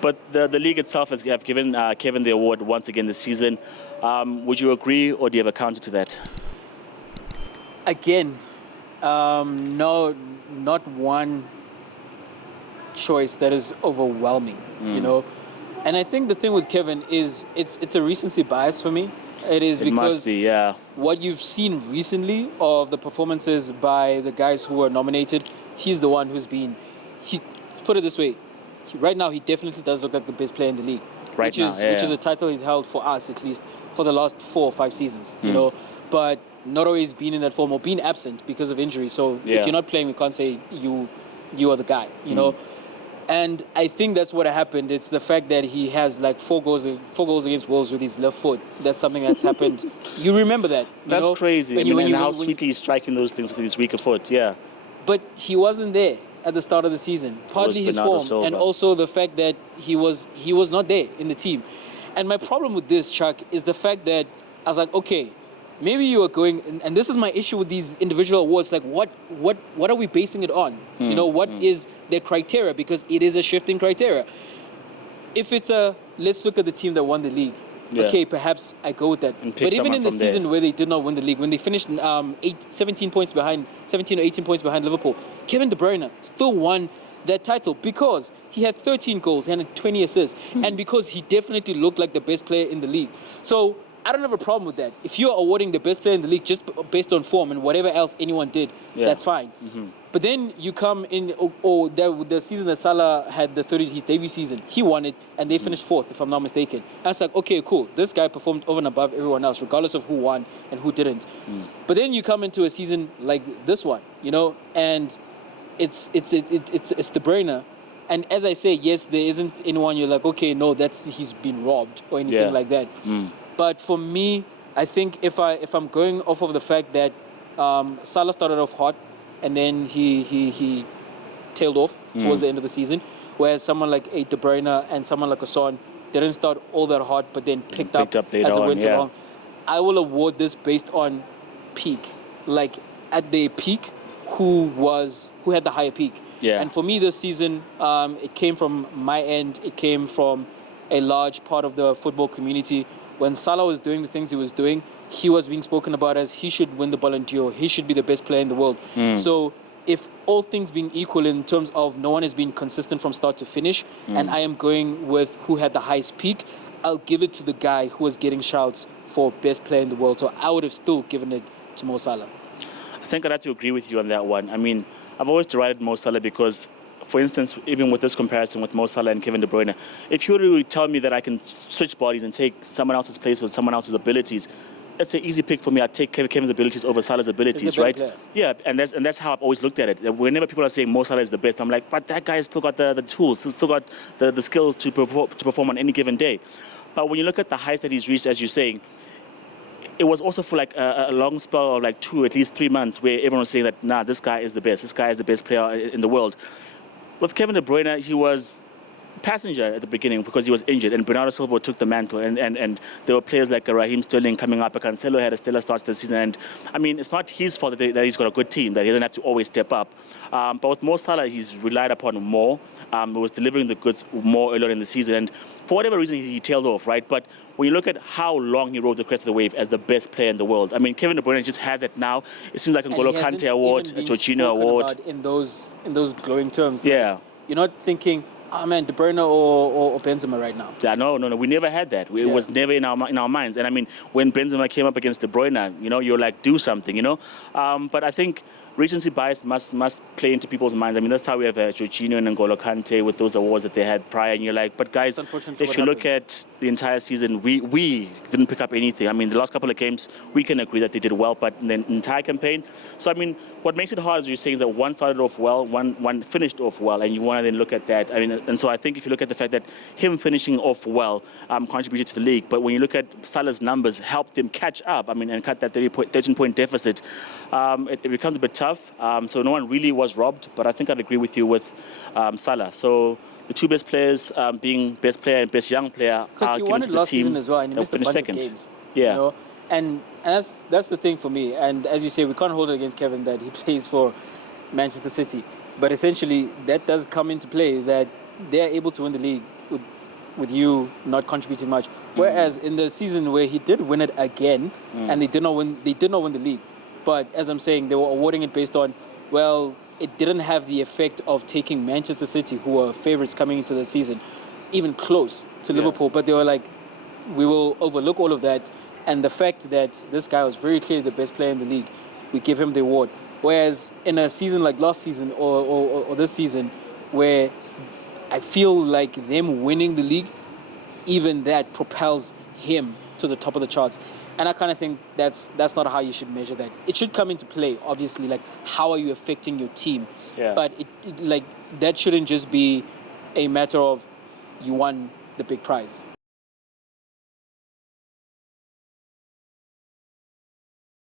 But the league itself has given Kevin the award once again this season. Would you agree, or do you have a counter to that? Again, no, not one choice that is overwhelming, you know. And I think the thing with Kevin is it's a recency bias for me. It is because must be, yeah. What you've seen recently of the performances by the guys who were nominated, he's the one who's been. Put it this way, right now he definitely does look like the best player in the league. Which is a title he's held for us at least for the last 4 or 5 seasons, you know. But not always been in that form or being absent because of injury. So if you're not playing, we can't say you are the guy, you know. And I think that's what happened. It's the fact that he has like 4 goals against Wolves with his left foot. That's something that's happened. You remember that? That's crazy. And how sweetly he's striking those things with his weaker foot. Yeah. But he wasn't there at the start of the season. Partly his form, and also the fact that he was not there in the team. And my problem with this, Chuck, is the fact that I was like, okay, maybe you are going, and this is my issue with these individual awards. Like, what are we basing it on? You know, what is their criteria? Because it is a shifting criteria. If it's let's look at the team that won the league. Yeah. Okay, perhaps I go with that. But even in the season where they did not win the league, when they finished 17 or 18 points behind Liverpool, Kevin De Bruyne still won that title because he had 13 goals and 20 assists, and because he definitely looked like the best player in the league. So I don't have a problem with that. If you're awarding the best player in the league just based on form and whatever else anyone did, that's fine. But then you come in, the season that Salah had his debut season, he won it, and they finished 4th, if I'm not mistaken. And it's like, okay, cool. This guy performed over and above everyone else, regardless of who won and who didn't. But then you come into a season like this one, you know, and it's De Bruyne. And as I say, yes, there isn't anyone you're like, okay, no, he's been robbed or anything like that. But for me, I think if I'm going off of the fact that Salah started off hot and then he tailed off towards the end of the season, whereas someone like De Bruyne and someone like Son didn't start all that hot but then picked up as it went along, I will award this based on peak. Like at their peak, who had the higher peak. Yeah. And for me this season, it came from my end, it came from a large part of the football community. When Salah was doing the things he was doing, he was being spoken about as he should win the Ballon d'Or. He should be the best player in the world. So if all things being equal in terms of no one has been consistent from start to finish, and I am going with who had the highest peak, I'll give it to the guy who was getting shouts for best player in the world. So I would have still given it to Mo Salah. I think I'd have to agree with you on that one. I mean, I've always derided Mo Salah because, for instance, even with this comparison with Mo Salah and Kevin De Bruyne, if you were to tell me that I can switch bodies and take someone else's place with someone else's abilities, it's an easy pick for me. I'd take Kevin's abilities over Salah's abilities, right? Player. Yeah, and that's how I've always looked at it. Whenever people are saying Mo Salah is the best, I'm like, but that guy has still got the tools, he's still got the skills to perform on any given day. But when you look at the heights that he's reached, as you're saying, it was also for like a long spell of like at least 3 months where everyone was saying that, nah, this guy is the best. This guy is the best player in the world. With Kevin De Bruyne, he was passenger at the beginning because he was injured, and Bernardo Silva took the mantle, and there were players like Raheem Sterling coming up. Cancelo had a stellar start to the season, and I mean, it's not his fault that he's got a good team, that he doesn't have to always step up. But with Mo Salah, he's relied upon more. He was delivering the goods more earlier in the season, and for whatever reason, he tailed off, right? But when you look at how long he rode the crest of the wave as the best player in the world, I mean, Kevin De Bruyne just had that now. It seems like a N'Golo Kante award, a Jorginho award. In those glowing terms. Yeah. Like, you're not thinking, oh man, De Bruyne or Benzema right now. Yeah, no. We never had that. It was never in our minds. And I mean, when Benzema came up against De Bruyne, you know, you're like, do something, you know. But I think recency bias must play into people's minds. I mean, that's how we have Jorginho and N'Golo Kante with those awards that they had prior. And you're like, but guys, if you look at the entire season, we didn't pick up anything. I mean, the last couple of games, we can agree that they did well, but in the entire campaign. So, I mean, what makes it hard, as you're saying, is that one started off well, one finished off well, and you want to then look at that. I mean, and so I think if you look at the fact that him finishing off well contributed to the league, but when you look at Salah's numbers, helped him catch up, I mean, and cut that 13-point deficit, it becomes a bit tough. So no one really was robbed, but I think I'd agree with you with Salah. So the two best players being best player and best young player are given to the last team season as well, and he missed a bunch second. Of games. Yeah. You know? And that's the thing for me. And as you say, we can't hold it against Kevin that he plays for Manchester City. But essentially, that does come into play that they're able to win the league with you not contributing much. Whereas in the season where he did win it again, and they did not win the league. But as I'm saying, they were awarding it based on, well, it didn't have the effect of taking Manchester City, who were favourites coming into the season, even close to Liverpool. But they were like, we will overlook all of that. And the fact that this guy was very clearly the best player in the league, we give him the award. Whereas in a season like last season or this season, where I feel like them winning the league, even that propels him to the top of the charts. And I kind of think that's not how you should measure that. It should come into play, obviously, like how are you affecting your team? Yeah. But it like that shouldn't just be a matter of you won the big prize.